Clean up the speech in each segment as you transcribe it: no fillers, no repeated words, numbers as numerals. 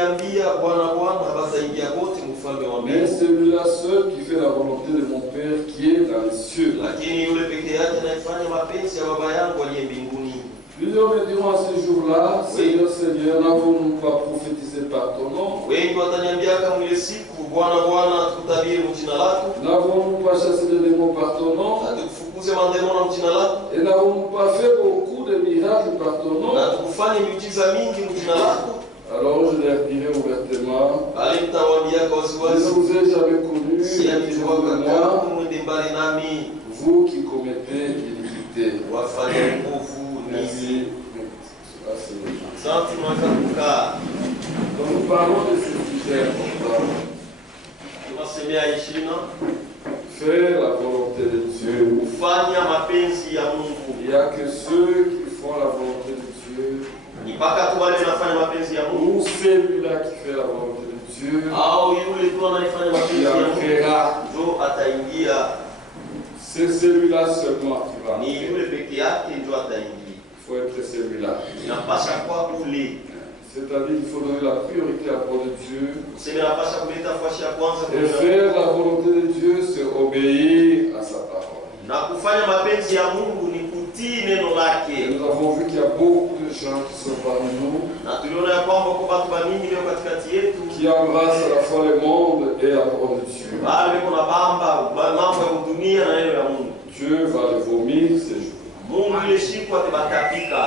waliniambia Bwana Bwana hawataingia wote mfalme wa mais mbingu, celui-là seul qui fait la volonté de mon Père qui est dans les cieux. lakini yule peke yake anayefanya mapenzi ya Baba yangu aliye mbinguni. Plusieurs me diront à ce jour-là, Seigneur, Seigneur, n'avons-nous pas prophétisé par ton nom? Wengi wataniambia kama ile siku, Bwana Bwana, tukutabiri mjina lako, N'avons-nous pas chassé des démons par ton nom? hatukufukuze mademo na mjina lako, Et n'avons-nous pas fait beaucoup de miracles par ton nom? na tukufanye miujiza mingi mjina lako? Alors je leur dirai ouvertement, Bali mtawaambia kwa je ne waziwazi, vous ai jamais connu, siyamjua de moi, kaka, mwende mbali nami, vous qui commettez l'iniquité. wafanye nguvu nini. Merci. Asante mwaka kukaa. Donc nous parlons de ce sujet important. Tunasemea heshima, Faire la volonté de Dieu. kufanya mapenzi ya Mungu. Il n'y a que ceux qui font la volonté de Dieu, Ni mpaka tu wale wanafanya mapenzi ya Mungu, ou celui-là qui fait la volonté de Dieu, au yule tu anayefanya mapenzi qui ya Mungu entrera. ndio ataingia. C'est celui-là seulement qui va Ni entrer. yule peke yake ndio ataingia. Il faut être celui-là. Inapasha kwa ule, C'est-à-dire qu'il faut donner la priorité à la parole de Dieu. useme inapasha kuleta fashi ya kwanza Et faire la volonté de Dieu, c'est obéir à sa parole. na kufanya mapenzi ya Mungu ni kutii neno Et lake. nous avons vu qu'il y a beaucoup de gens qui sont parmi nous, Na tuliona ya kwamba kwa watu bamingi leo katikati yetu qui embrassent à la fois le monde et la parole de Dieu. bali kuna bamba mambo ya dunia na neno ya Mungu. Dieu va le vomir ces jours. Mungu ile siku atabatapika.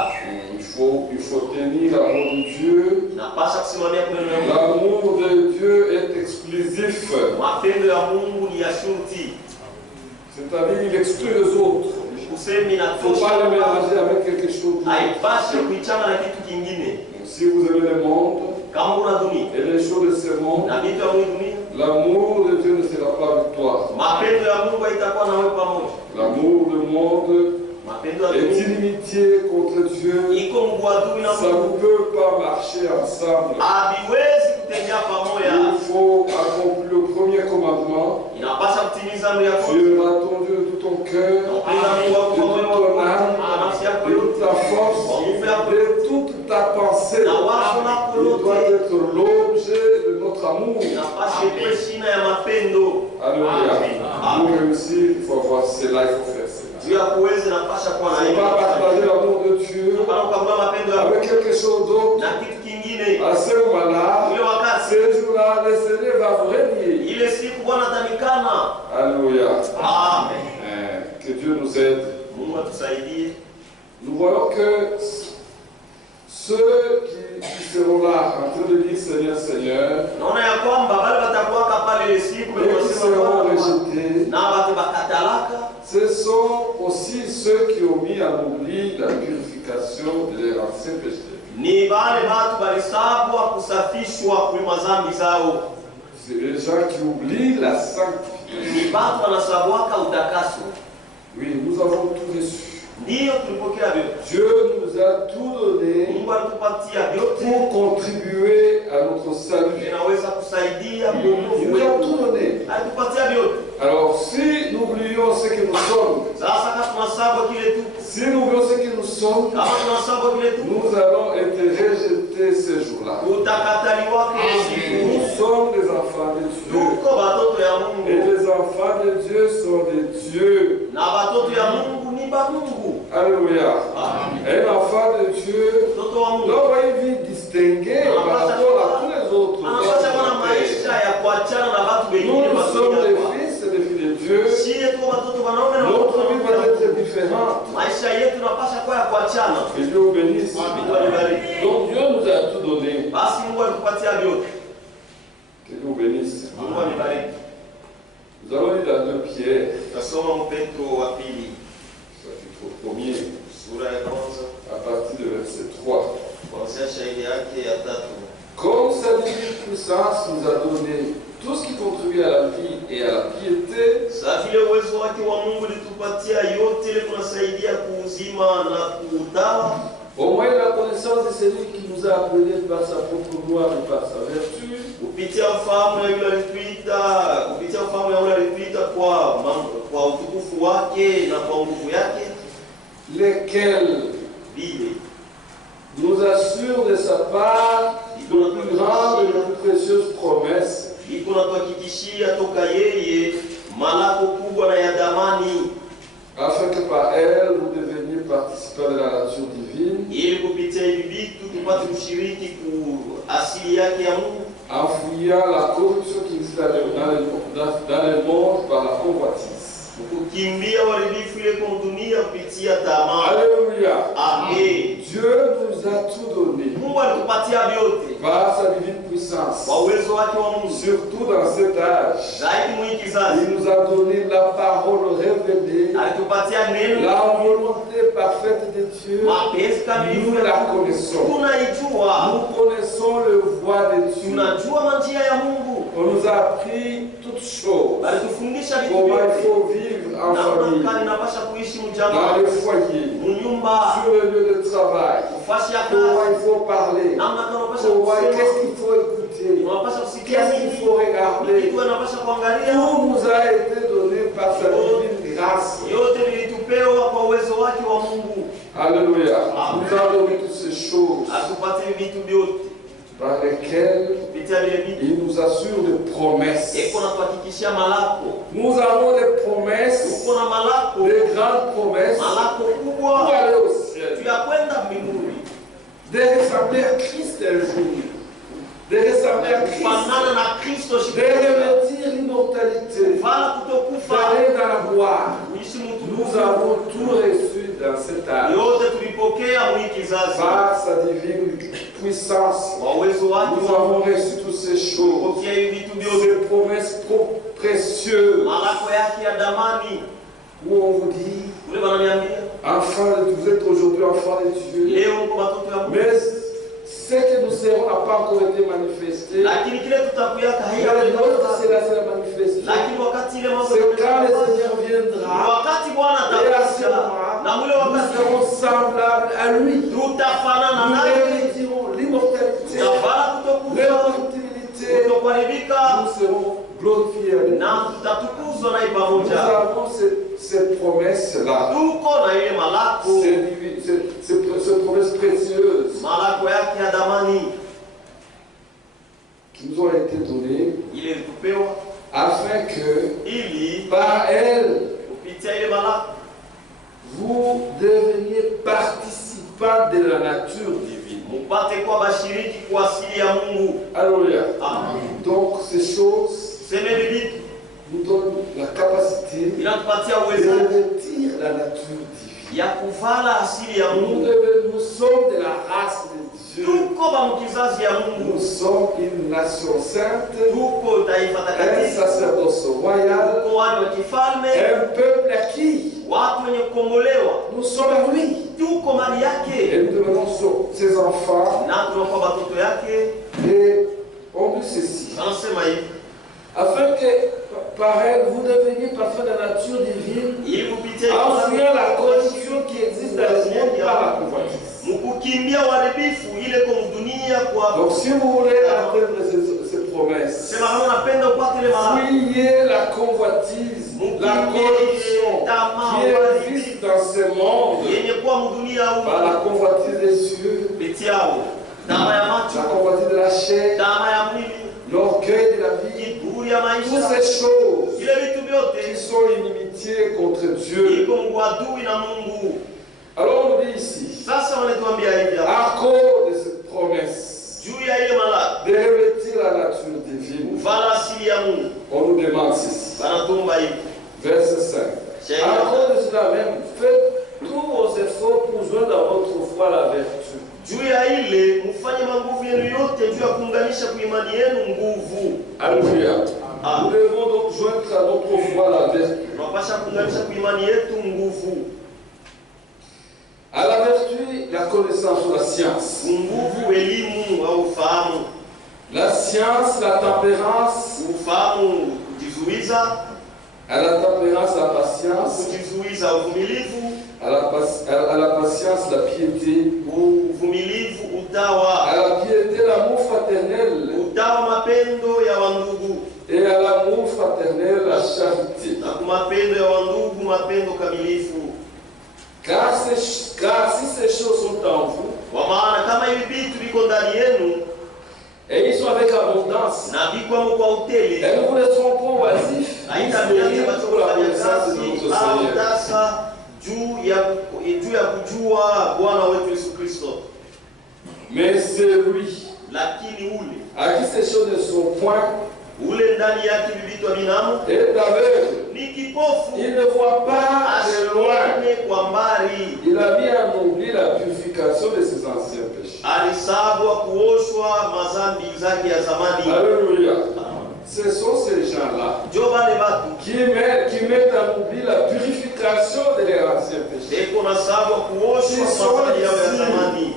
Il faut tenir la parole de Dieu. Inapasha kusimamia kwa neno la Mungu. L'amour de Dieu est exclusif. Mapendo ya Mungu ni ya shurti. C'est-à-dire qu'il exclut les autres. Usemi Il ne faut pas le mélanger avec quelque chose d'autre. haipashe kuichana na kitu kingine. Donc, si vous aimez le monde Kama una dunia et les choses de ce monde, na vitu ya dunia, l'amour de Dieu ne sera pas avec toi. mapendo ya Mungu haitakuwa na wewe pamoja. L'amour du monde Mapendo ya est dunia inimitié contre Dieu. iko mguadui na Ça ne Mungu, peut pas marcher ensemble. haviwezi kutembea pamoja. Il faut accomplir le premier commandement. Inapasha kutimiza amri ya Tu Mungu. aimeras ton Dieu de tout ton cœur, de toute ton âme, de toute ta force, de toute ta pensée. Il doit être l'objet de notre amour. Inapasha iwe shina ya mapendo. Alléluia. Pour réussir, il faut avoir cela, il faut faire cela. Juu ya kuweza inapasha kuwa na Il ne faut pas partager l'amour de Dieu Hapana kukagua mapendo ya avec Mungu quelque chose d'autre. na kitu kingine. À ce moment-là, Ule wakati ce jour-là, le Seigneur va vous régner. ile siku Bwana atanikana. Alléluia. Amen. Que Dieu nous aide. Mungu atusaidie. Nous voyons que ceux qui seront là en train de dire Seigneur, Seigneur, Naona ya kwamba wale watakuwaka pale ile siku et qui seront Bwana rejetés, na watu bakatalaka, ce sont aussi ceux qui ont mis à l'oubli la purification de leurs anciens péchés. ni wale watu balisabwa kusafishwa kwa mazambi zao. C'est les gens qui oublient la sanctification. Ni watu wanasabwaka utakaso. Oui, nous avons tout reçu. Ndiyo tulipokea vyote. Dieu nous a tout donné Mungu alitupatia vyote pour contribuer à notre salut. vinaweza kusaidia Il kuongofu nous a wetu. tout donné. Alitupatia vyote. Alors, si nous oublions ce que nous sommes, Sasa kama tunasabwa kile tu, si nous oublions ce que nous sommes, kama tunasabwa kile tu, nous allons être rejetés ce jour-là. utakataliwa kile siku. Nous sommes des enfants de Dieu. Tuko watoto ya Et Mungu. les enfants de Dieu sont des dieux. Na watoto ya Mungu ni ba Mungu. Alléluia. Amen. Un enfant de Dieu Mtoto wa Mungu doit avoir une vie distinguée par rapport à tous les autres. anapaswa kuwa na maisha ya kuachana na watu wengine Nous sommes des wa fils et des filles de Dieu. sie tu watoto wanaume na Notre watoto vie va wanawake. être différente. Maisha yetu napasha kuwa ya kuachana. Que Dieu vous bénisse. Mungu alibariki. Donc Dieu nous a tout donné. Basi Mungu alitupatia vyote. Que Dieu vous bénisse. Mungu alibariki. Nous allons lire dans 2 Pierre, Tasoma Petro wa pili chapitre 1er, sura ya kwanza à partir du verset 3. kuanzia shahidi yake ya 3. Comme sa divine puissance nous a donné tout ce qui contribue à la vie et à la piété, Sa vile uwezo wake wa Mungu litupatia yote ile kunasaidia kuuzima na kuutawa, au moyen de la connaissance de celui qui nous a appelés par sa propre gloire et par sa vertu, kupitia ufahamu ya yule alituita, kupitia ufahamu ya yule alituita kwa utukufu wake na kwa nguvu yake, lesquels vile nous assurent de sa part de plus grandes iko natuhakikishia toka yeye malako kubwa na ya damani, afin que par elle vous deveniez participants de la nature divine, ili kupitia hivi vitu tupate kushiriki ku asili yake ya Mungu, en fuyant la corruption qui existe dans le monde par la convoitise. kukimbia uharibifu ile kwa dunia kupitia tamaa. Alléluia. Amen. Dieu nous a tout donné Mungu alitupatia vyote par sa divine puissance, kwa uwezo wake wa Mungu. surtout dans cet âge. Zaidi mwa kizazi Il nous a donné la parole révélée, alitupatia neno, la volonté parfaite de Dieu. mapenzi kamilifu Nous la connaissons. tunaijua, Nous connaissons le voie de Dieu. tunajua njia ya Mungu. On nous a appris toutes choses. Alitufundisha vitu Comment il vyote, faut vivre en famille, namna inapasha kuishi dans mjamaa, le foyer, mnyumba, sur le lieu de travail. nafasi ya Comment kazi, il faut parler. namna tunapasha Comment, qu'est-ce kusema, qu'il faut écouter. tunapasha kusikia Qu'est-ce qu'il nini, faut regarder. kitu anapasha kuangalia. Tout nous a été donné par sa divine grâce. Yote vilitupewa kwa uwezo wake wa Mungu. Alléluia. Amen. Nous avons donné toutes ces choses Atupatie vitu vyote par lesquelles kupitia vile vitu, il nous assure de promesses. eko natuhakikishia malako. Nous avons des promesses, Tuko na malako, des grandes promesses malako pour kubwa aller au ciel. tu ya kwenda mbinguni, De ressembler à Christ un jour. De ressembler à Christ. kufanana na Kristo De siku revêtir l'immortalité. vala kutokufa, D'aller dans la gloire. kuishi Nous mtu. avons tout reçu dans cet âge. Yote tulipokea mwiki kizazi Par sa divine puissance. kwa uwezo wake Nous wa avons Mungu. reçu toutes ces choses. Pokea hivi vitu vyote, Ces promesses précieuses. malako yake ya damani. Où on vous dit, Ule wananiambia enfants, vous êtes aujourd'hui enfants de Dieu. leo mko watoto ya Mungu, Mais ce que nous serons n'a pas encore été manifesté. lakini kile tutakuyaka Mais lorsque haiya, cela sera manifesté, lakini wakati ile mambo c'est quand le yatakapokuwa, Seigneur viendra. wakati Bwana Et à ce atakuja na moment, ule nous wakati serons semblables à lui. tutafanana Nous naye, revêtirons l'immortalité, tutafala kutokufa, l'incorruptibilité. kutokuharibika Nous serons glorifiés avec lui. na tutatukuzwa naye Nous pamoja. avons cette promesse-là, Tuko na ile malako, cette promesse précieuse malako yake ya damani qui nous ont été données ile ilitupewa afin que ili par elle, kupitia ile malako vous deveniez participants de la nature divine. mupate kuwa bashiriki kwa asili ya Mungu. Alléluia. Amen. Donc ces choses Seme bibi nous donnent la capacité inatupatia de uwezo revêtir la nature divine. ya kuvala asili ya Mungu. Nous sommes de la race de Dieu. Tuko ba mkizazi ya Nous Mungu, sommes une nation sainte, tuko taifa un takatifu, sacerdoce royal, tuko wana wa kifalme, un peuple acquis. watu wenye kukombolewa, Nous sommes à lui. tuko mali Et yake nous devenons ses enfants. na tunakuwa batoto yake. Et on dit ceci. Anasema hivi Afin que par elle vous deveniez parfaits de la nature divine, ili kupitia en fuyant la corruption qui existe dans le monde par la convoitise. mkukimbia uharibifu ile kwa dunia kwa. Donc si vous voulez atteindre ces promesses, Sema kama unapenda upate ile malako, fuyez la convoitise, la corruption qui existe dans ce monde yenye kuwa mdunia par la convoitise des cieux, pitiao, dawa ya la macho, convoitise de la chair, dawa ya mwili, l'orgueil de la vie, kiburi ya toutes maisha, ces choses ile vitu qui vyote sont inimitié contre Dieu. iko mwadui na Mungu. Alors on dit ici, Sasa wanatuambia hivi hapa, à cause de cette promesse juu ya ile malako de revêtir la nature divine, kuvala asili ya Mungu, on nous demande ceci. wanatumba hivi Verset 5. À cause de cela même, faites tous vos efforts pour joindre à votre foi la vertu. juu ya ile mfanye manguvu yenu yote juu ya kuunganisha kwa imani yenu nguvu. Alléluia. Ah. Nous devons donc joindre à notre foi la vertu. Tunapasha kuunganisha kwa imani yetu nguvu. À la vertu, la connaissance ou la science. Nguvu elimu au ufahamu. La science, la tempérance. Ufahamu kujizuiza, À la tempérance, la patience. kujizuiza uvumilivu, À la patience, la piété. uvumilivu utawa, À la piété, l'amour fraternel. utawa mapendo ya wandugu, Et à l'amour fraternel, la charité. na kumapendo ya wandugu mapendo kamilifu. Car si ces choses sont en vous, Kwa maana kama hivi vitu viko ndani yenu, Et ils sont avec abondance. Et nous vous laisserons pas oisifs. Pour la connaissance de notre Seigneur. Mais c'est lui à qui ces choses ne sont point. Et d'aveugle, il ne voit pas de loin. Il a mis à oubli la purification de ses anciens péchés. Alléluia. Ce sont ces gens-là qui mettent à oubli la purification de leurs anciens péchés. Qui sont ici,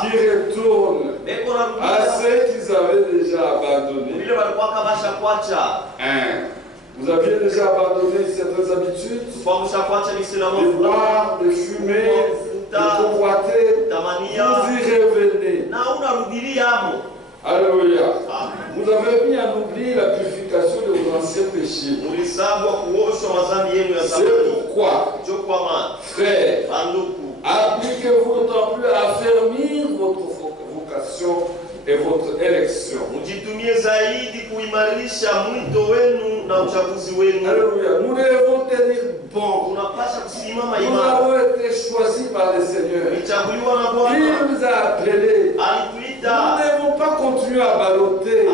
qui retournent à ceux qu'ils avaient déjà abandonnés. Vous aviez déjà abandonné certaines habitudes, de boire, de fumer, de convoiter. Vous y revenez. Alléluia. Vous avez mis à oubli la purification de vos anciens péchés. C'est pourquoi, frère, appliquez-vous d'autant plus à affermir votre vocation et votre élection. Alléluia. Nous devons tenir bon. Nous avons été choisis par le Seigneur. Il nous a appelés. Nous ne devons pas continuer à balloter.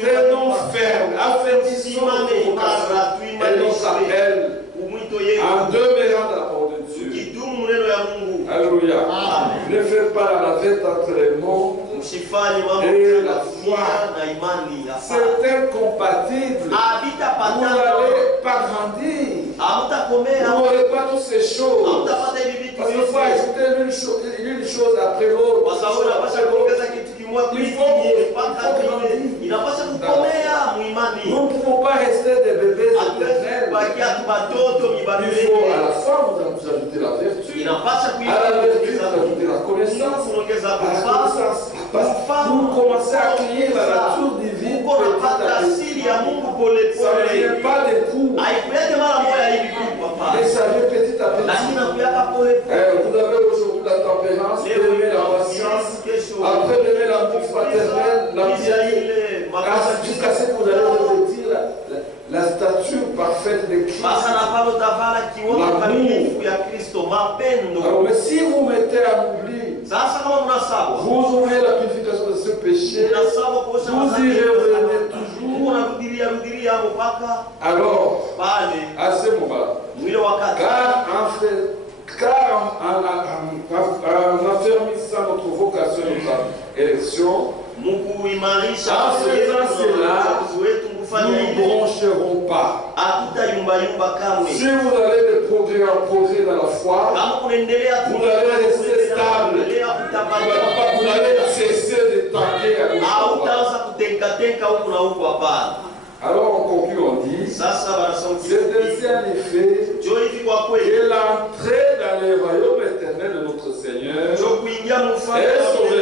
Tenons ferme, affermissons notre vocation et notre appel en demeurant dans la parole de Dieu. Alléluia. Ne faites pas la navette entre les mondes et la foi. C'est incompatible. Vous n'allez pas grandir. Vous n'aurez pas toutes ces choses. Parce qu'il faut ajouter une chose après l'autre. Il faut nous ne pouvons pas rester des bébés éternels. Il faut à la foi vous ajouter la vertu. À la vertu vous ajouter la connaissance. À la connaissance vous commencez à accueillir la nature divine petit à petit. Ça ne vient pas des coups. Et ça vient petit à petit. Vous avez aujourd'hui la tempérance, d'aimer la patience, après d'aimer l'amour fraternel, l'amitié, jusqu'à ce que vous allez revêtir la stature parfaite de Christ. Alors, mais si vous mettez à l'oubli, vous ouvrez la purification de ce péché, vous y revenez toujours. Alors, à ce moment-là, car en affermissant notre vocation et notre élection, en faisant cela, nous ne broncherons pas. Si vous allez de progrès en progrès dans la foi, vous allez rester stable. Vous allez cesser de tenter à gauche. Alors on conclut, on dit, c'est ainsi en effet que l'entrée dans le royaume éternel de notre Seigneur et Sauveur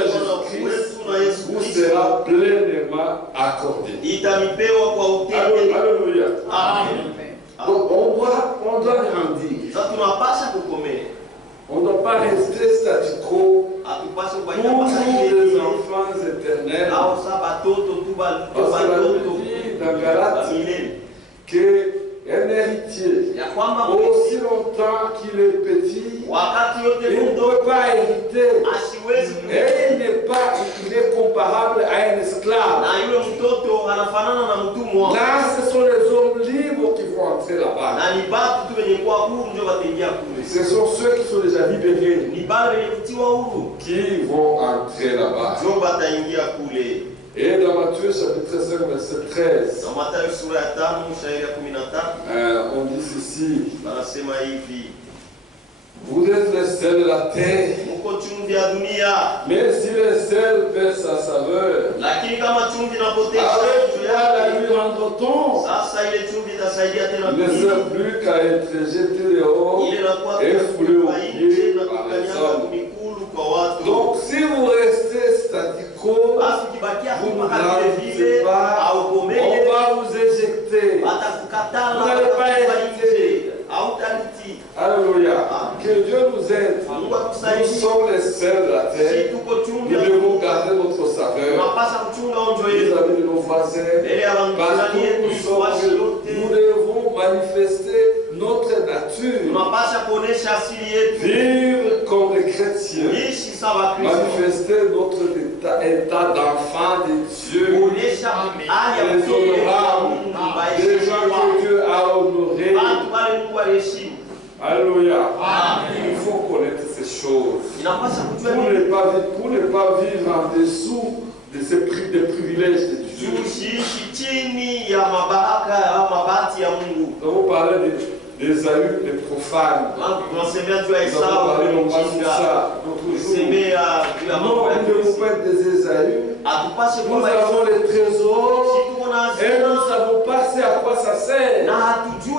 Jésus-Christ vous sera pleinement accordée. Alléluia. Donc on doit grandir. On ne doit pas rester statu quo pour les enfants éternels. Parce que la Bible dit dans Galates qu'un héritier, aussi longtemps qu'il est petit, il ne peut pas hériter. Et il est comparable à un esclave. Là, ce sont les hommes libres qui vont entrer là-bas. Ce sont ceux qui sont déjà libérés qui vont entrer là-bas. Et dans Matthieu chapitre 5 verset 13, on dit ceci: vous êtes le sel de la terre. Mais si le sel perd sa saveur, avec quoi la lui rendre-t-on? Il ne sert plus qu'à être jeté dehors et foulé au pied par les hommes. Donc si vous restez statu quo, vous ne grandissez pas, on va vous éjecter. Vous n'allez pas hériter. Alléluia. Que Dieu nous aide. Nous sommes les sels de la terre. Nous devons garder notre les amis de nos voisins, partout nous devons manifester notre nature. Vivre comme des chrétiens. Manifester notre état d'enfant de Dieu. Les honorables, les gens que Dieu a honorés. Alléluia. Il faut connaître ces choses. Pour ne pas vivre en dessous de ces des privilèges de Dieu. Nous avons parlé d'Ésaü, des profanes. Nous avons parlé non pas de ça. Non, nous ne devons pas être des Ésaü. Nous avons les trésors et nous ne savons pas à quoi ça sert. Nous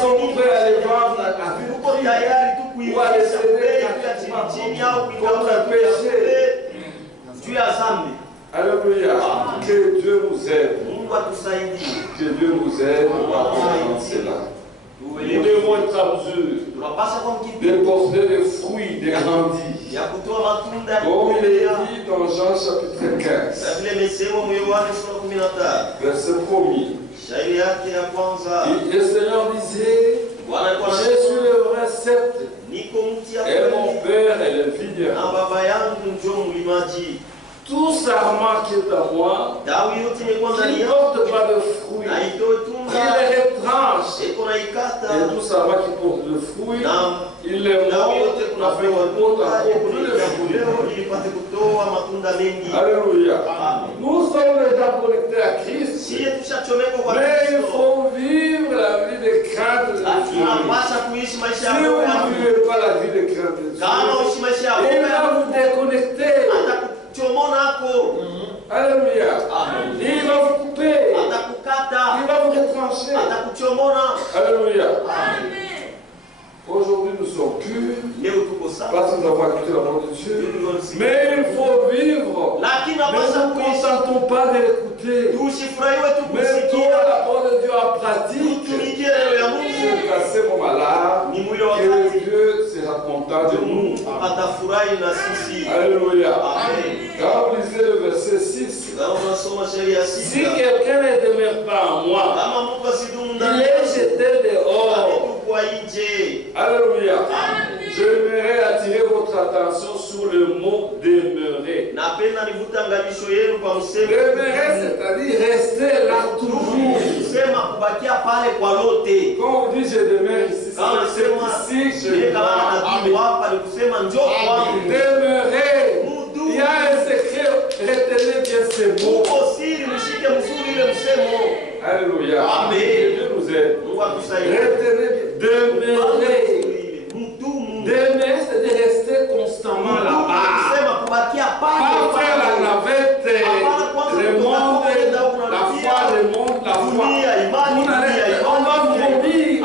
sommes prêts à les vendre à vie ou à les céder contre un péché. Alléluia. Que Dieu nous aide. Que Dieu nous aide à comprendre cela. Nous devons être à mesure de porter des fruits, de grandir. Comme il est dit dans Jean chapitre 15, verset 1er. Le Seigneur disait, je suis le vrai sceptre, et mon Père est le vigneron. Tout sarment qui est à moi, qui ne porte pas de fruits, il les retranche. Et tout sarment qui porte de fruits, il les monte afin qu'il porte encore plus de fruits. Alléluia. Nous sommes déjà connectés à Christ, mais il faut vivre la vie de crainte de Dieu. Si vous ne vivez pas la vie de crainte de Dieu, il va vous déconnecter. Alléluia. Il va vous couper. Il va vous retrancher. Alléluia. Aujourd'hui, nous sommes purs parce que nous avons écouté la parole de Dieu. Mais il faut vivre. Ne nous contentons pas de l'écouter. Mettons la parole de Dieu en pratique. Je suis assez malade. Que Dieu sera content de nous. Alléluia. Quand vous lisez le verset 6, si quelqu'un ne demeure pas en moi, il est jeté dehors. Alléluia. J'aimerais attirer votre attention sur le mot demeurer. Demeurer, c'est-à-dire rester là toujours. Quand on dit je demeure ici, c'est ici, je demeurer. Il y a un secret, retenez bien ces mots. Alléluia. Dieu nous aide. Retenez bien. Demeurer. Demeurer, c'est-à-dire rester constamment là-bas. Pas faire la navette, le monde, la foi, le monde, la foi. On va mourir.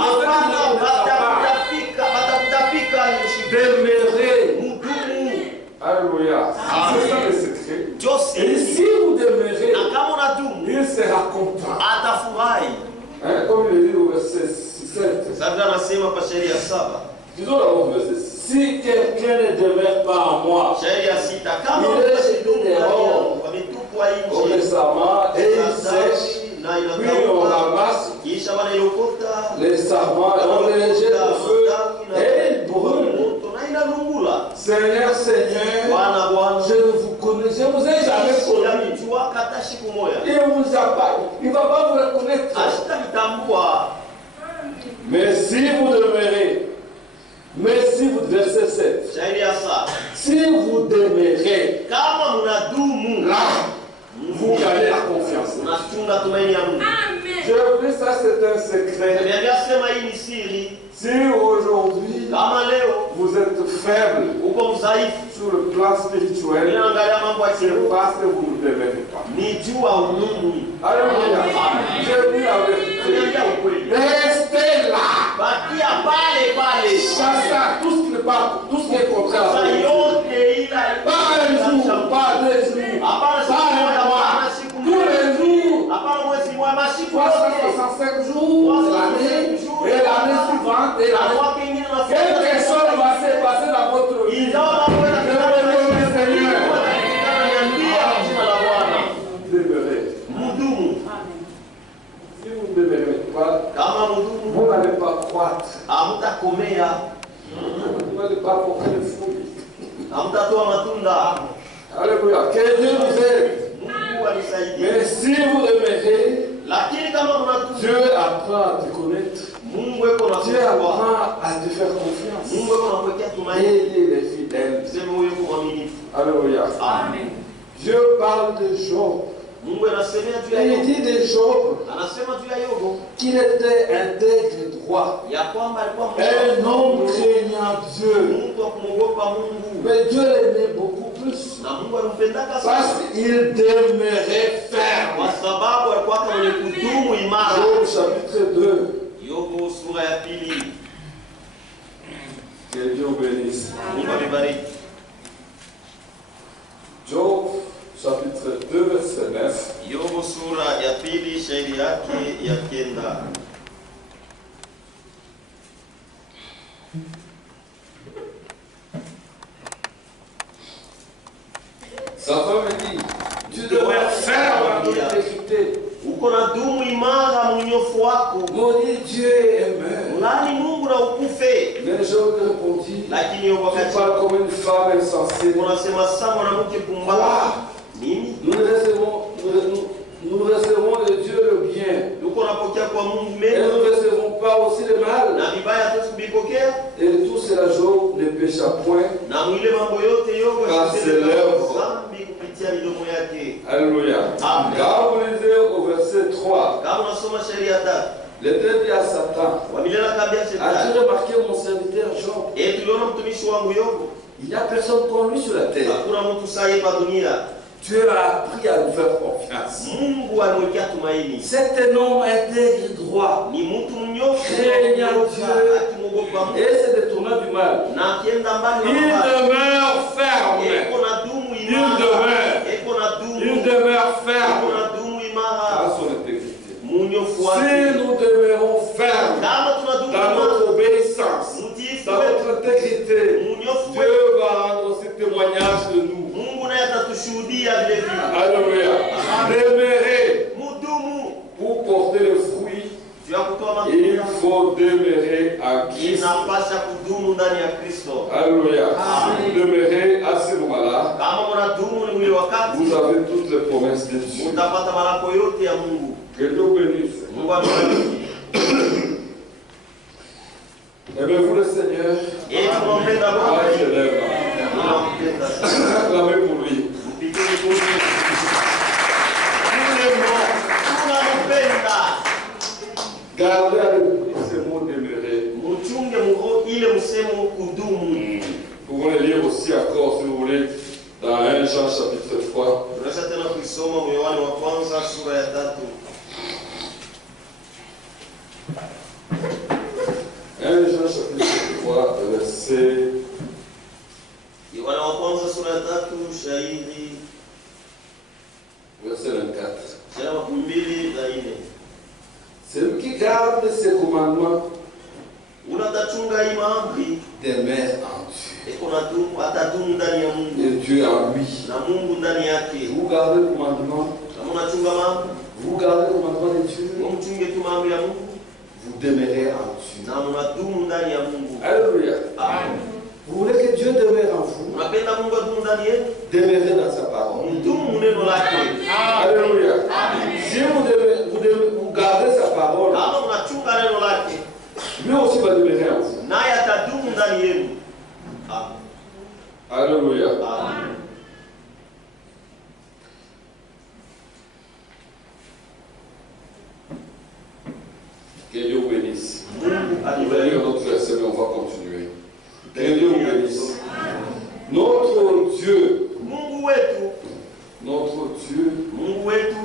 Demeurer. Alléluia. C'est ça le secret. Et si vous demeurez, il sera content. Comme il dit au verset 7. Disons d'abord le verset 6. Si quelqu'un ne demeure pas en moi, il est jeté dehors comme les sarments et il sèche. Puis on ramasse les sarments et on les jette au feu et ils brûlent. Seigneur, Seigneur, je ne vous connais, je ne vous ai jamais connu. Il ne va pas vous reconnaître. Mais si vous demeurez, verset 7, si vous demeurez, là, vous gagnez la confiance. Je vous dis ça, c'est un secret. Si aujourd'hui vous êtes faible sur le plan spirituel, c'est parce que vous ne demeurez pas. Alléluia. Je dis la vérité. Restez là. Chassez tout ce qui est contraire à vous. Pas un jour, pas 2 jours, pas un mois, tous les jours, 365 jours, l'année, et l'année suivante, et l'année. Quelque chose va se passer dans votre vie. Que Dieu nous aide. Mungu anisaidie. Mais si vous demeurez, Lakini kama mnatubu, Dieu apprend à te connaître. Mungu yuko na Dieu apprend à te faire confiance. Mungu yuko na kuwekea tumaini. Et il est fidèle. Sema huyu yuko mwaminifu. Alléluia. Amen. Dieu parle de Job. Mungu anasemea juu ya Et il Yobu. dit de Job Anasema juu ya Yobu qu'il était intègre et droit. ya kwamba alikuwa Un homme craignant Dieu. mtu wa kumwogopa Mungu. Mais Dieu l'aimait beaucoup plus. Na Mungu alimpendaka Parce sana qu'il demeurait ferme. kwa sababu alikuwa kama mwenye kudumu imara. Job chapitre 2. Yobu sura ya pili. Que Dieu bénisse. Mungu amebariki. Job chapitre 2 verset 9. Yobu sura ya pili shairi yake ya 9. Sa femme dit, tu demeures ferme dans l'intégrité. Uko na dumu imara mnyofu wako. Maudit Dieu et meurt. Mlani Mungu na ukufe. Mais Job répondit, Lakini Yobu tu akasema, parles comme une femme insensée. unasema sana mwanamke pumbavu. Nini? Nous recevons de Dieu le bien. Uko napokea kwa Mungu Et mema nous ne recevons pas aussi le mal. na vibaya tusibipokea. Et tout cela, Job ne pécha point. Na mwile mambo yote Yobu Car c'est l'œuvre. dhambi kupitia midomo yake. Alléluia. Amen. Quand vous lisez au verset 3, Kama unasoma sheria tatu, l'Éternel dit à Satan, Wamilela kaambia as-tu shetani, remarqué mon serviteur Job? tuliona mtumishi wangu Yobu, Il n'y a personne comme lui sur la terre. hakuna mtu sahihi pa dunia. Dieu a appris à nous faire confiance. Mungu alimwekea tumaini. C'est un homme intègre et droit. Ni mtu mnyofu Craignant Dieu akimwogopa Mungu et se détournant du mal. na akienda mbali Il na mabaya. demeure ferme. Eko na dumu Il imara. demeure. Eko na dumu. Il demeure Eko ferme na dumu à imara. son intégrité. Munyofu Si wake. nous demeurons fermes Kama tuna dumu dans imara, notre obéissance, mtiifu dans wetu, notre intégrité, munyofu Dieu wetu, va rendre aussi témoignage de nous. Mungu naye atatushuhudia vile vile. Alléluia. Demeurer Mudumu pour porter le fruit, juu ya kutoa il matunda faut demeurer en Christ. inapasha kudumu ndani ya Kristo. Alléluia. Si vous demeurez à ce moment-là, Kama mnadumu ni ule wakati, vous avez toutes les promesses de Dieu. mtapata malako yote ya Mungu. Que Dieu bénisse. Mungu amebariki. Aimez-vous le Seigneur? Tunampenda Ah, Bwana. je l'aime. Tunampenda sana. Acclamez pour lui. Mpigeni kofi. Tunampenda. Gardez avec vous ce mot demeurer. Mchunge ile msemo kudumu. Vous pouvez le lire aussi encore si vous voulez dans 1 Jean chapitre 3. Tunaweza tena kuisoma Yohana wa kwanza sura ya 3. 1 Jean chapitre 3 verset Yohana wa kwanza sura ya 3 shairi verset 24. shairi 24. Celui qui garde ses commandements Unatachunga hii maamri demeure en Dieu. eko na dumu atadumu ndani ya Mungu Et Dieu en lui. na Mungu ndani yake. Vous gardez le commandement. Kama unachunga maamri, Vous gardez le commandement de Dieu. mchunge tu maamri ya Mungu Vous demeurez en Dieu. na mnadumu ndani ya Mungu. Alléluia. Amen. Vous voulez que Dieu demeure en vous? Unapenda Mungu adumu ndani yenu? Demeurez dans sa parole. Mdumu neno lake. Alléluia. Si vous gardez sa parole, Kama unachunga neno lake, lui aussi va demeurer en vous. naye atadumu ndani yenu. Amen. Alléluia. Amen. Que Dieu vous bénisse. Mungu On va alibariki. lire notre verset, mais on va continuer. Que Dieu vous bénisse. Notre Dieu, Mungu wetu, Mungu wetu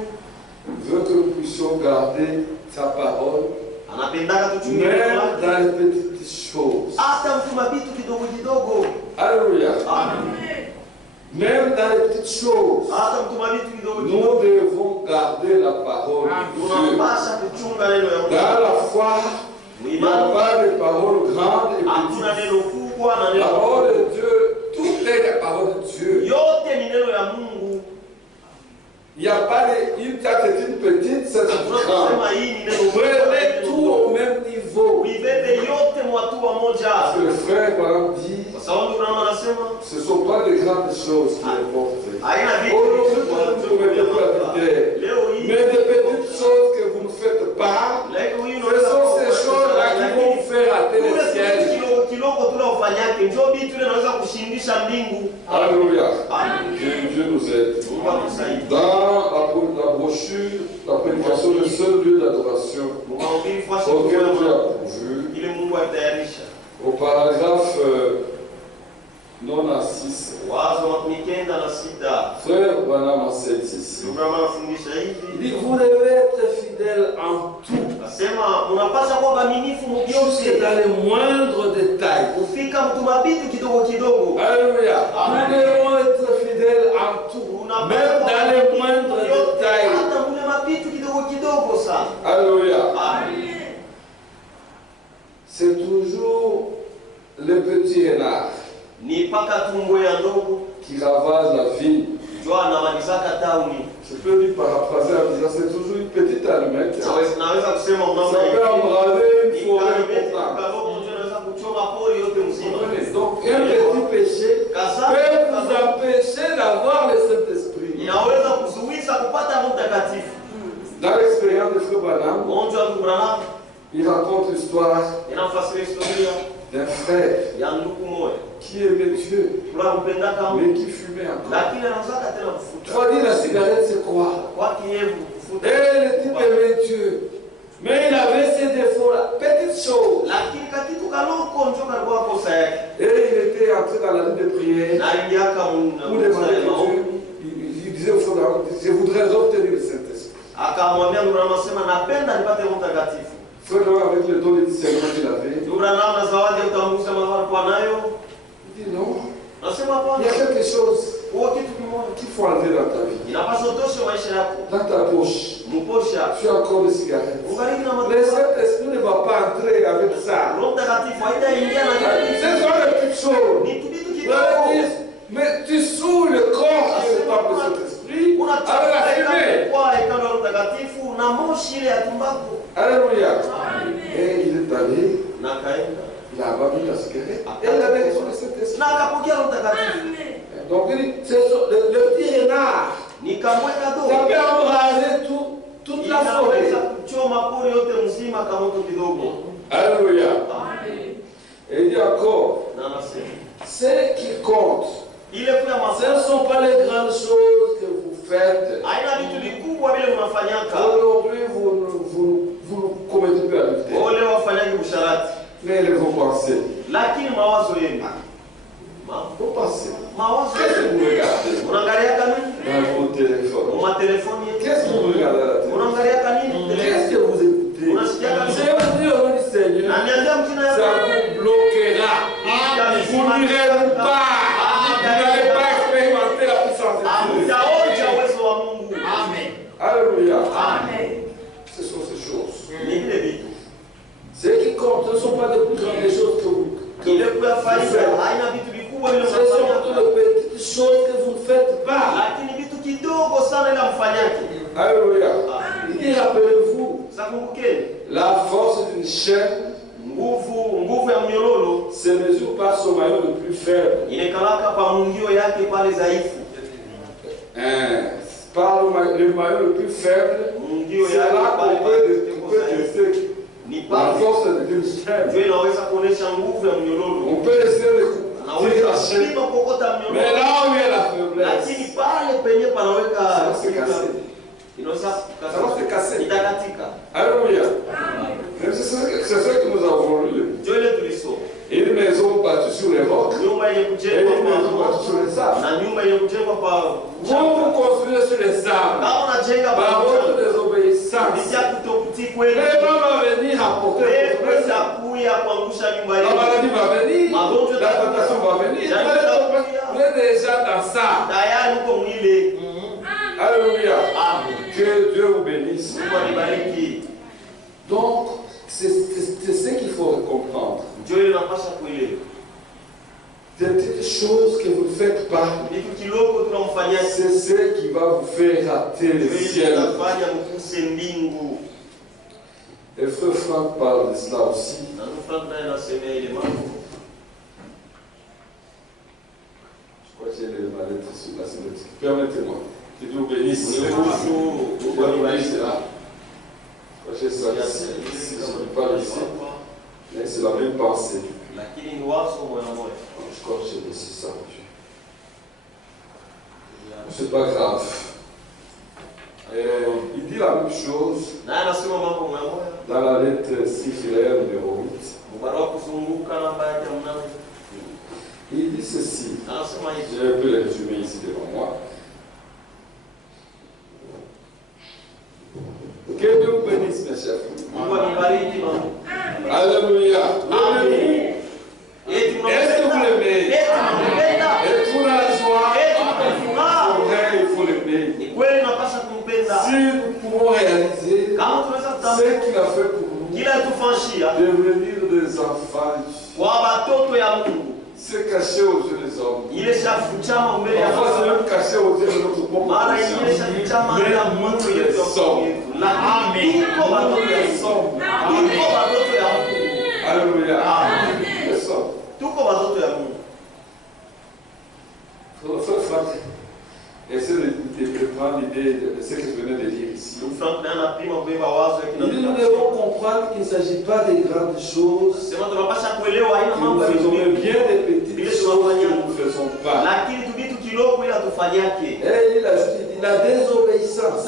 veut que nous puissions garder sa parole, anapendaka tuchunge neno même lake. dans les petites choses. Hata mtuma vitu kidogo kidogo. Alléluia. Amen. Même dans les petites choses, Hata mtuma vitu kidogo nous kidogo. devons garder la parole de Dieu. Tunapasha kuchunga neno ya Mungu. Dans la foi, il n'y a pas de parole grande et Hakuna petite. neno kubwa na La neno parole de Dieu, tout est la parole de Dieu. yote ni neno ya Mungu. Il n'y a pas de une tête est une petite, c'est une Hakuna grande. kusema hii ni neno Prenez tout au même niveau. uibebe yote mwatu wa moja. Parce que le frère, par exemple, dit, Ce ne sont pas de grandes choses qui importent. Mais des petites choses que vous ne faites pas, ce sont ces choses-là qui vont vous faire atteindre le ciel. Alléluia. Dieu nous aide. Dans la brochure, la prédication, le seul lieu d'adoration auquel Dieu a pourvu, au paragraphe 96, Frère Branham enseigne ceci. Il dit vous devez être fidèle en tout, jusque dans les moindres détails. Alléluia. Nous devons être fidèles en tout, même dans les moindres détails. Alléluia. C'est toujours le petit renard qui ravage la ville. Je peux lui paraphraser en disant c'est toujours une petite allumette. Ça peut embraser une forêt importante. Donc un petit péché peut vous empêcher d'avoir le Saint-Esprit. Dans l'expérience de Frère Branham, il raconte l'histoire d'un frère qui aimait Dieu, mais qui fumait encore. Tu vas dire la cigarette c'est quoi? Et le type aimait Dieu, mais il avait ses défauts-là, petites choses. Et il était entré dans la ligne de prière pour demander à Dieu. Il disait au fond, je voudrais obtenir le Saint-Esprit. Frère avec le don de discernement qu'il avait, il dit non, il y a quelque chose qu'il faut enlever dans ta vie. Dans ta poche, tu as encore des cigarettes. Le Saint-Esprit ne va pas entrer avec ça. Ce sont les petites choses. Mais tu saoules le corps qui est le temple de Saint-Esprit avec la fumée. Alléluia. Et il est allé, il a abandonné la cigarette et il avait reçu le Saint-Esprit. Donc il dit, c'est le petit renard. Ça peut embraser toute la forêt. Alléluia. Et il dit encore, ce qui compte, ce ne sont pas les grandes choses que vous faites. Aujourd'hui, vous ne commettez plus adultère. Mais vos pensées. Vos pensées. Qu'est-ce que vous regardez dans vos téléphones? Qu'est-ce que vous regardez à la télé? Qu'est-ce que vous écoutez? Je vous dis au nom du Seigneur, ça vous bloquera. Vous n'irez pas. Vous n'allez pas expérimenter la puissance de Dieu. Alléluia. Ce sont ces choses. Ce qui compte, ce ne sont pas de plus grandes choses que vous faites. Ce sont toutes les petites choses que vous ne faites pas. Alléluia. Et rappelez-vous, la force d'une chaîne se mesure par son maillon le plus faible. Par le maillon le plus faible, c'est là qu'on peut tester la force d'une chaîne. On peut essayer de couper la chaîne, mais là où il y a la faiblesse, ça va se casser. Alléluia. C'est ce que nous avons lu. Une maison battue sur les rocs et une maison battue sur les sables. Vous construisez sur les sables par votre désobéissance. Les gens vont venir apporter la maladie va venir, la tentation va venir. Vous êtes déjà dans ça. Alléluia. Que Dieu vous bénisse. Donc, c'est ce qu'il faut comprendre. Des petites choses que vous ne faites pas, c'est ce qui va vous faire rater le ciel. Et Frère Franck parle de cela aussi. crois que j'ai les mallettes sur la cinétique. Permettez-moi. Que Dieu bénisse. Je crois que j'ai ça ici. Si je ne pas ici. Mais c'est la même pensée. Je crois que j'ai laissé ça. C'est pas grave. Il dit la même chose dans la lettre Sifilère numéro 8. Il dit ceci. J'ai un peu le résumé ici devant moi. Que Dieu vous bénisse, mes chers. Alléluia. Amen. Est-ce que vous l'aimez? Et pour la joie, il faut l'aimer. Si nous pouvons réaliser ce qu'il a fait pour nous, devenir des enfants, se cacher aux yeux des hommes. Parfois, c'est même caché aux yeux de notre propre conscience. Mais nous les sommes. Alléluia. Les sommes. Essayez de prendre l'idée de ce que je venais de dire ici. Nous devons comprendre qu'il ne s'agit pas de grandes choses. Nous faisons bien des petites choses que nous ne faisons pas. Et la désobéissance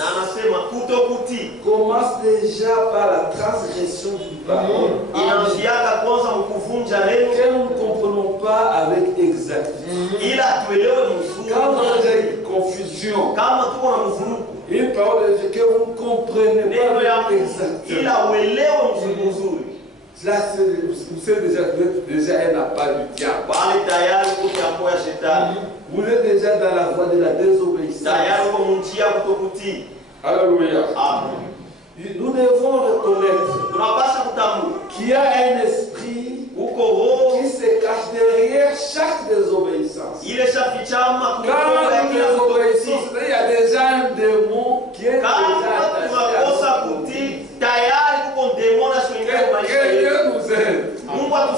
commence déjà par la transgression d'une parole que nous ne comprenons pas avec exactitude. Quand on a une confusion, une parole de Dieu que vous ne comprenez pas avec exactement, là, vous savez déjà un appât du diable. Vous êtes déjà dans la voie de la désobéissance. Alléluia. Nous devons reconnaître qu'il y a un esprit qui se cache derrière chaque désobéissance. Quand nous désobéissons, il y a déjà un démon qui est déjà attaché. Quelqu'un nous aide. Je regarde,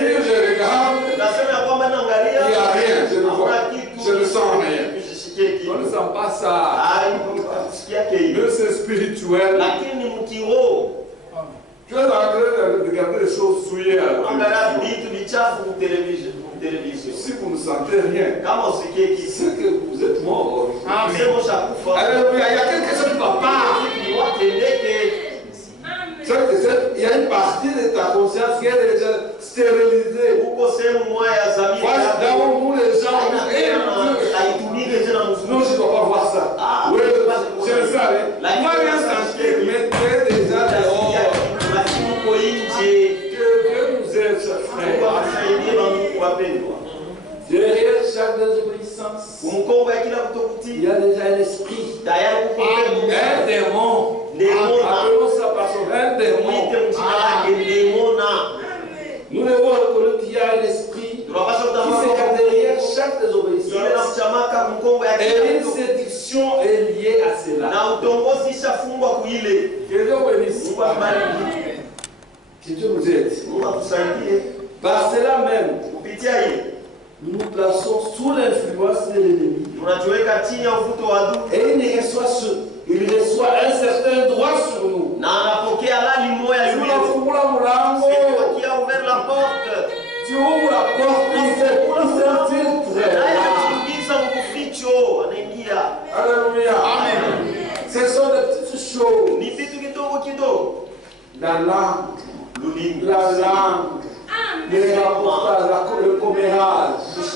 il n'y a rien, je ne vois, je ne sens rien. On ne sent pas ça. Mais c'est spirituel. Tu es en train de regarder les choses souillées à la télévision. Si vous ne sentez rien, c'est que vous êtes mort. Alléluia. Il y a quelque chose qui ne va pas. Il y a une partie de ta conscience qui est déjà stérilisée. D'abord, nous les gens, non, je ne dois pas voir ça. Oui, je le savais. Moi, rien sentir, mais tu es déjà dehors. Que Dieu nous aide, chers frères. Derrière chaque désobéissance, il y a déjà un esprit, un démon. Appelons ça par son un démon. Nous devons reconnaître qu'il y a un esprit qui se cache derrière chaque désobéissance. Et une séduction est liée à cela. Que Dieu bénisse. Que Dieu nous aide. Par cela même, nous nous plaçons sous l'influence de l'ennemi. Et il reçoit un certain droit sur nous. Tu ouvres la porte, il s'infiltre. Alléluia. Amen. Ce sont des petites choses. La langue. Les rapports, le commérage. Oui, ce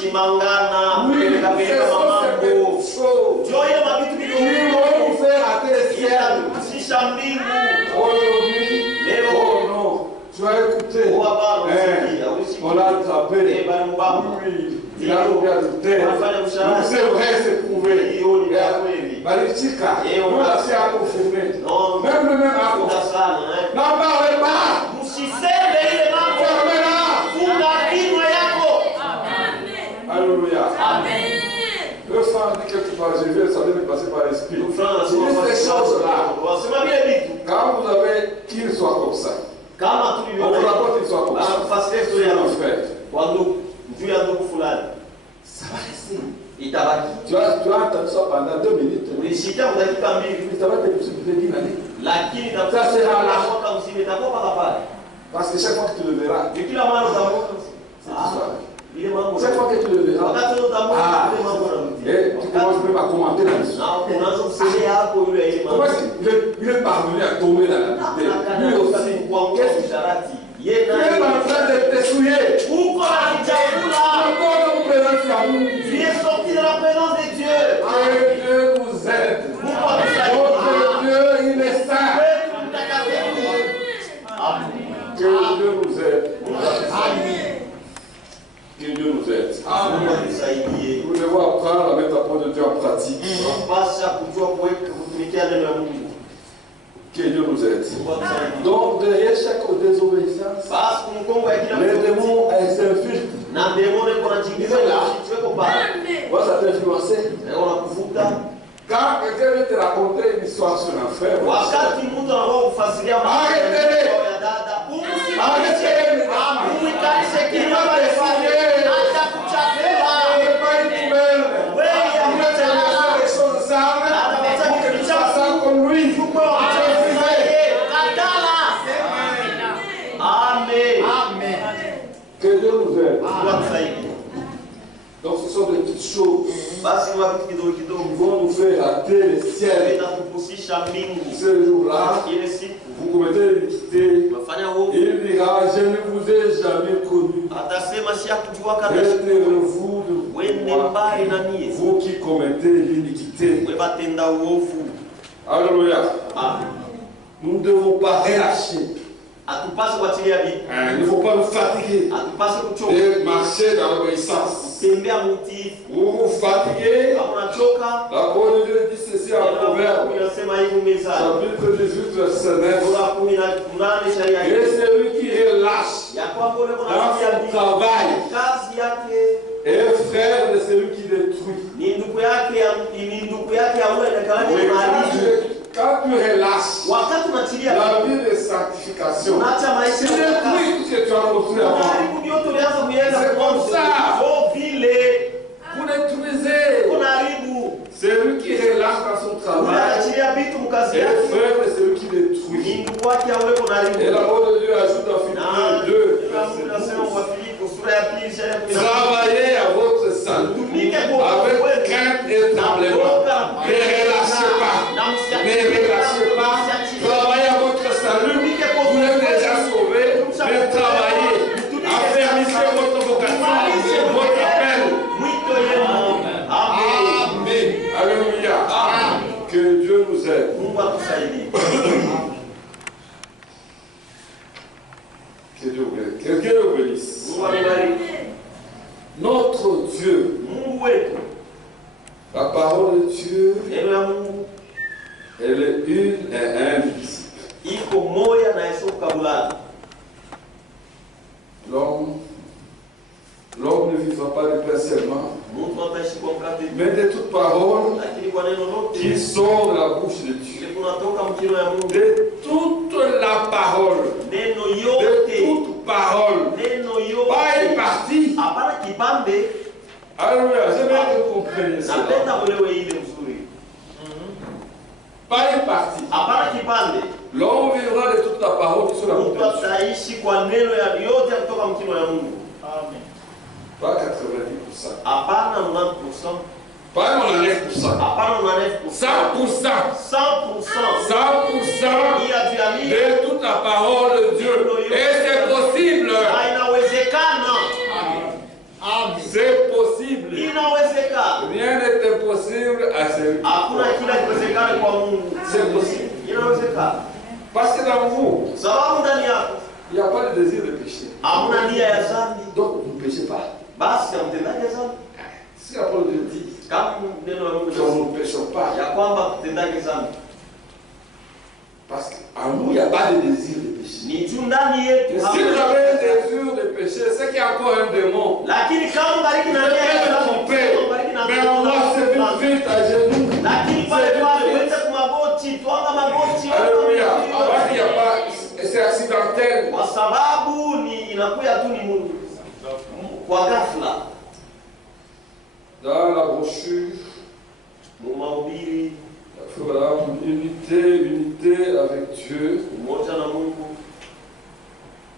sont ces petites choses. Qui vont vous faire rater le ciel. Aujourd'hui, oh non, tu as écouté. On l'a attrapé. Oui, il a ouvert le terre. C'est vrai, c'est prouvé. Balitika, on l'a fait à confirmer. Même le même à confirmer. N'en parlez pas. Alléluia. Amen. Le sang dit quelque part, je vais, ça vient de passer par l'esprit. Ces choses-là, quand vous avez qu'il soit comme ça, on vous rapporte qu'il soit comme ça, ça va rester. dakika mbili. Lakini itakuwa mwaka mzima itakuwa pala pale. Parce que chaque fois que tu le verras, ni kila mara utamuona. Chaque fois que tu le verras, wakati utamuona ile mambo et tu commences même à commenter là-dessus. Unaanza kusemea hapo yule ile mambo. Il est parvenu à tomber dans la vérité. Lui aussi, kuongeza usharati. Yeye naye il est en train de te souiller. Uko anajichagula. Encore présence à nous. Tu es sorti de la présence de Dieu. Que Dieu nous aide. Notre Dieu, il est saint. Que Dieu nous aide. Amen. Que Dieu nous aide. Amen. Nous devons apprendre à mettre la parole de Dieu en pratique. Que Dieu nous aide. Donc, derrière chaque désobéissance, les démons s'infiltrent. Il est là. Moi, ça t'influencer. Quand quelqu'un veut te raconter une histoire sur un frère, arrêtez-les. Arrêtez-les. Il va décider. Que Dieu nous aide. Donc ce sont des petites choses qui vont nous faire rater le ciel. Ce jour-là, vous commettez l'iniquité. Il dira, je ne vous ai jamais connu. Retirez-vous de moi, vous qui commettez l'iniquité. Alléluia. Nous ne devons pas relâcher. Il ne faut pas nous fatiguer de marcher dans l'obéissance. Vous vous fatiguez. La parole de Dieu dit ceci en Proverbe, chapitre 18, verset 9. Et celui qui relâche dans son travail est frère de celui qui détruit. Quand tu relâches la vie de sanctification, tu détruis tout ce que tu as construit avant. C'est comme ça. Vous détruisez. Celui qui relâche dans son travail est frère de celui qui détruit. Et la parole de Dieu ajoute dans Philippiens 2, travaillez à votre salut avec crainte et tremblement. Ne relâchez pas. Ne relâchez pas. Travaillez à votre salut. Vous êtes déjà sauvés. Mais travaillez. Affermissez votre vocation, votre appel. Amen. Alléluia. Que Dieu nous aide. Que Dieu vous aide. Que Dieu vous bénisse. Notre Dieu, la parole de Dieu, elle est une et indivisible. L'homme ne vivra pas de pain seulement, mais de toute parole qui sort de la bouche de Dieu. De toute la parole. De toute parole. Pas une partie. Alléluia, j'aimerais que vous compreniez ça. Pas une partie. L'homme vivra de toute la parole qui sort de la bouche de Dieu. Pas 90%. Pas 99%. 100%. 100% de toute la parole de Dieu. Et c'est possible. C'est possible. Rien n'est impossible à celui qui croit. C'est possible. Parce que dans vous, il n'y a pas de désir de pécher. Donc vous ne péchez pas. Si la parole de Dieu dit qu'on ne péche pas, parce qu'en nous, il n'y a pas de désir de pécher. Si vous avez un désir de pécher, c'est qu'il y a encore un démon. Mais on va se mettre vite à genoux. Alléluia. Il n'y a pas, c'est accidentel. Dans la brochure, Voilà, unité avec Dieu.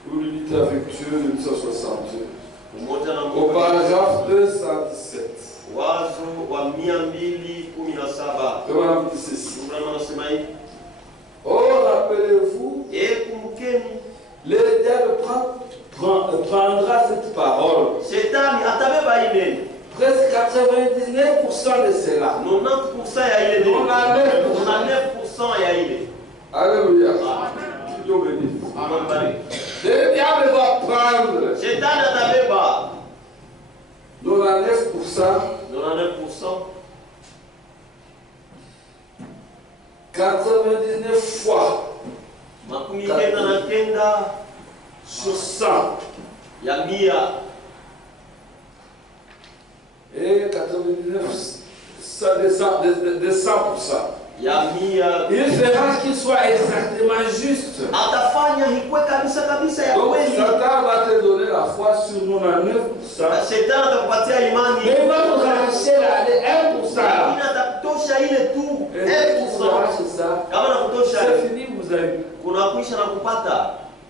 Ou l'unité avec Dieu de 1962. Au paragraphe 217. On dit ceci. Oh, rappelez-vous, le diable prendra cette parole. Presque 99% de cela. 99% Alléluia. Dieu bénisse. Le diable va prendre 99%, 99 fois sur 100 et 99 de 100%. Il fera qu'il soit exactement juste. Donc Satan va te donner la foi sur 99%. Mais il va nous arracher les 1%. Et si vous arrachez ça, c'est fini, vous avez.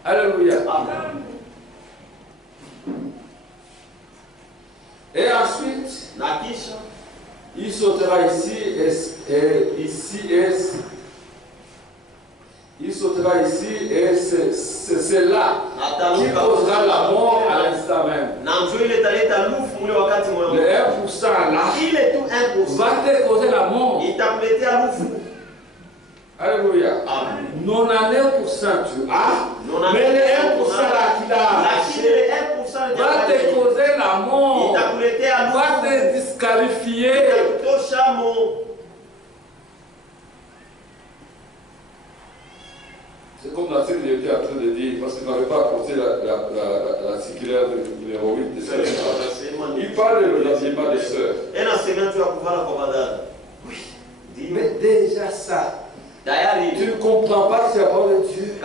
Alléluia. Et ensuite, il sautera ici et ici il sautera ici et c'est là qui causera la mort à l'instant même. Le 1% là va te causer la mort. Alléluia. 99% tu as, mais le 1% là qu'il a arraché va te causer la mort, va te disqualifier. C'est comme la sœur était en train de dire, parce qu'il n'avait pas apporté la circulaire numéro 8 des sœurs. Il parle de l'enseignement des sœurs. Mais déjà ça. Tu ne comprends pas que c'est la parole de Dieu. Tu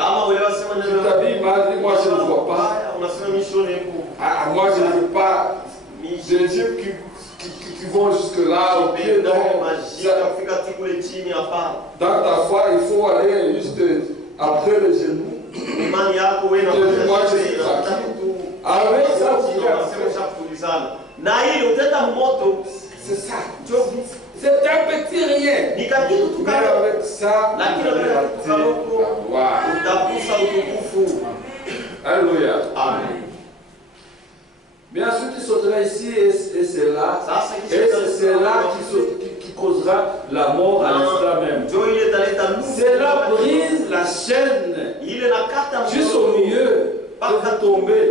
t'habilles mal, moi je ne vois pas. Moi je ne veux pas. Des dieux qui vont jusque-là au pied. Dans ta foi, il faut aller juste après les genoux. Moi je suis tranquille. Avec ça, c'est ça. C'est un petit rien. Mais avec ça, alléluia. Amen. Mais ensuite, il sautera ici et c'est là. Et c'est là qui causera la mort à l'instant même. Cela brise la chaîne jusqu'au milieu. Pas tomber.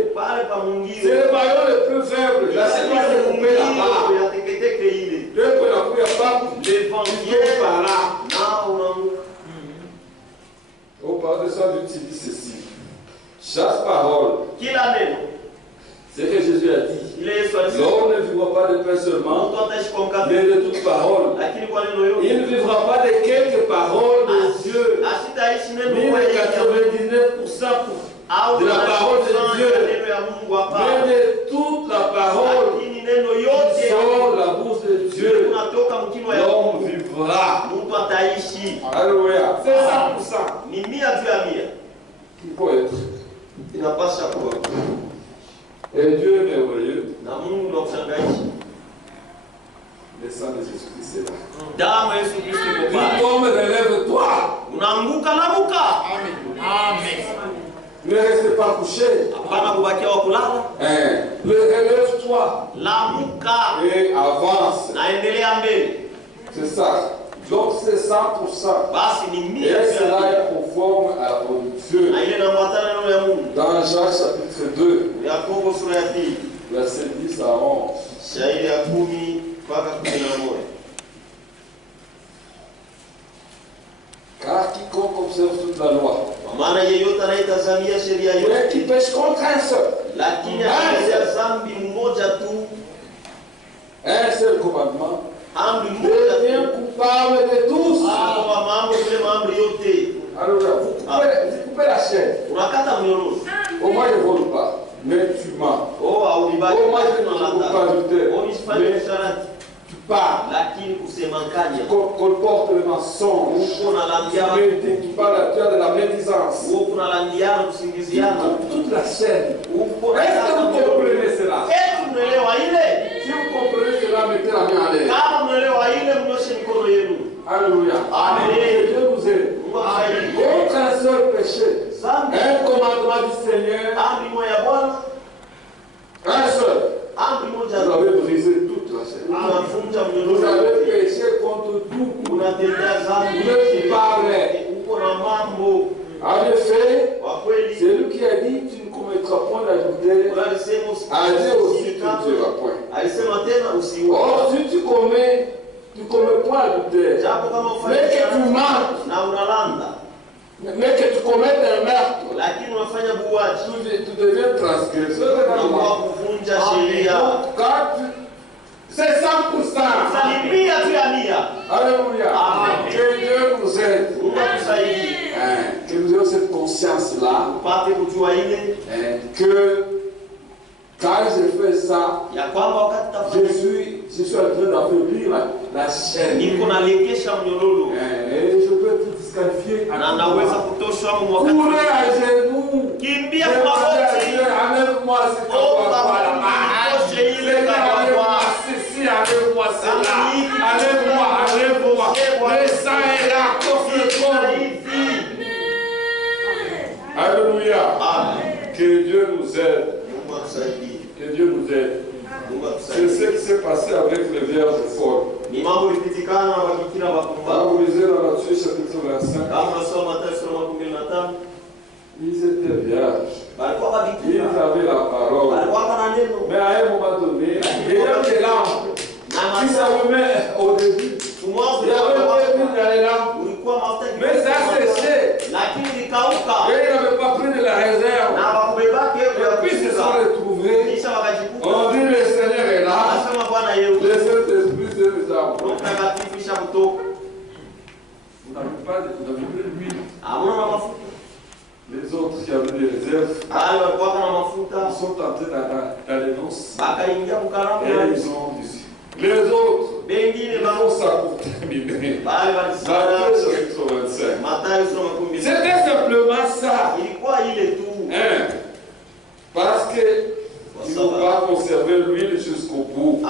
C'est le maillon le plus faible. La chaîne va se couper là-bas. L'évangile par là. Au parle de ça, Dieu dit ceci. Chaque parole. C'est que Jésus a dit. L'homme ne vivra pas de pain seulement, mais de toute parole. Il ne vivra pas de quelques paroles de Dieu, ni de 99% de la parole de Dieu, mais de toute la parole qui sort de la bouche de Dieu. L'homme vivra. Alléluia. C'est 100%. Qui peut être. Et Dieu est merveilleux. Le sang de Jésus-Christ est là. Il tombe, relève-toi. Ne reste pas couché. Relève-toi. Et avance. C'est ça. Donc c'est 100%. Et cela est conforme à la parole de Dieu. Dans Jacques chapitre 2, verset 10 à 11. Car quiconque observe toute la loi, mais qui pêche contre un seul, un seul commandement, devient coupable de tous. Alors vous coupez la chaîne. Au moins ne vole pas, mais tu mens. Au moins je ne veux pas ajouter. Mais tu parle, colporte le mensonge, qui parle à toi de la médisance, toute la chaîne. Est-ce que vous comprenez cela? Si vous comprenez cela, mettez la main à l'aise. Alléluia. Amen. Dieu vous aide. Contre un seul péché, un commandement du Seigneur, un seul. Vous avez brisé toute la chaîne. Vous avez péché contre tout. Vous n'êtes pas vrai. En effet, c'est lui qui a dit tu ne commettras point d'adultère. A dit aussi tu ne tueras point. Or, si tu commets point d'adultère, mais que tu mentes, mais que tu commettes un meurtre, tu deviens transgresseur. C'est 100%. Alléluia. Que Dieu nous aide. Que nous ayons cette conscience-là. Que quand je fais ça, je suis en train d'affaiblir la chaîne. Et je peux être disqualifié. Courez à genoux. Enlève-moi ce enlève-moi cela. Enlève-moi. Le sang est là. Coffre-le. Alléluia. Que Dieu nous aide. Que Dieu nous aide. C'est ce qui s'est passé avec les vierges folles. Vous lisez dans Matthieu chapitre 25. Ils étaient vierges. Ils avaient la parole. Mais à un moment donné, il y a des lampes qui s'allumaient au début. Il y avait des dans les lampes. Mais ça séchait. Et ils n'avaient pas pris de la réserve. Et puis ils se sont retrouvés. On dit le Seigneur est là. Le Saint-Esprit c'est les âmes. Vous n'avez plus d'huile. Les autres qui avaient des réserves, ils sont entrés dans les noces. Et ils ont dit, les autres, ils ont ça pour terminer. Matthieu chapitre 25. C'était simplement ça. Parce qu'ils n'ont pas conservé l'huile jusqu'au bout.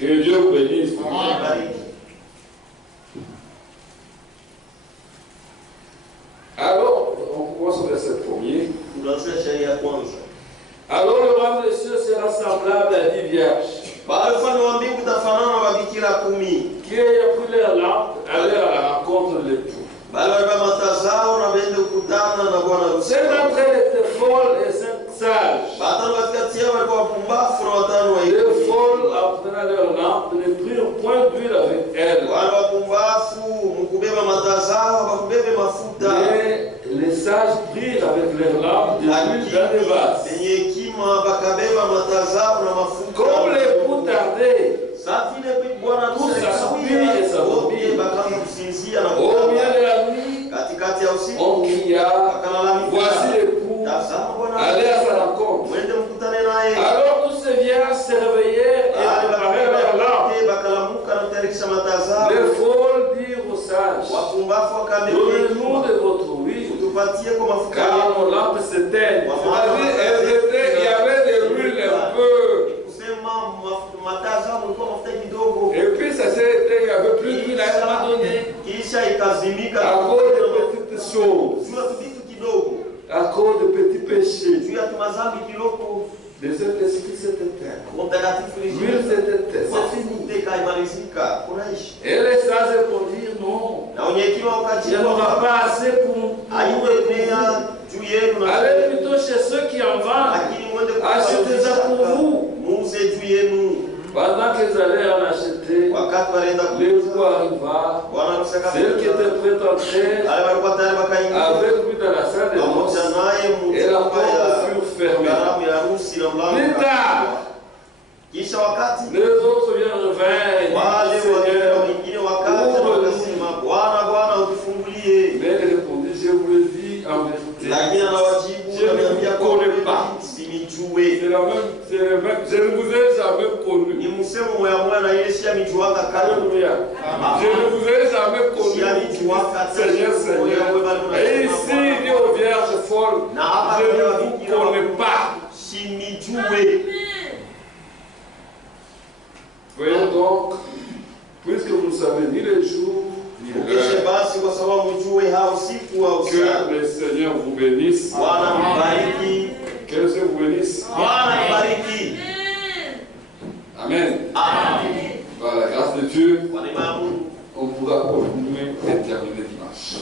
Que Dieu bénisse. Alors, on commence au verset 1er. Alors le royaume des cieux sera semblable à 10 vierges qui ayant pris leur lampe allèrent à la rencontre de l'époux. Ces d'entre elles étaient folles et 5 sages. Les folles, en prenant leur lampe, ne prirent point d'huile avec elles. Mais les sages prirent avec leurs lampes de l'huile dans des vases. Comme l'époux tardait, tout s'assoupit et s'endormit. Au milieu de la nuit, on cria, voici l'époux, allez à sa rencontre. Alors tous ces vierges se réveillèrent et préparèrent leurs lampes. Les folles dirent aux sages, donnez-nous de votre huile, car nos lampes s'éteignent. Il y avait de l'huile un peu. Et puis ça s'est éteint, il n'y avait plus d'huile à un moment donné. À cause de petites choses. À cause de petits péchés. Le Saint-Esprit s'est éteint. L'huile s'est éteinte. C'est fini. Et les sages répondirent non. Il n'y en aura pas assez pour nous. Allez plutôt chez ceux qui en vendent. Achetez-en pour vous. Pendant qu'ils allaient en acheter, l'époux arriva. Celle qui était prête à entrer avec lui dans la salle de noces, et la porte fut fermée. Plus tard, les autres vierges vinrent et dirent, Seigneur, ouvre-nous. Mais il répondit, je vous le dis en vérité, je ne vous connais pas. simijue. Je ne vous ai jamais connu. Ni msemo ya mwana Yesu amijuaka kale. Alléluia. Je ne vous ai jamais connu. Seigneur, Seigneur. Et ici, il dit aux vierges folles, je ne vous connais pas. Simijue. Voyons donc, puisque vous ne savez ni les jours, ni l'heure, que le Seigneur vous bénisse. Que le Seigneur vous bénisse. Amen. Par la grâce de Dieu, on pourra continuer et terminer dimanche.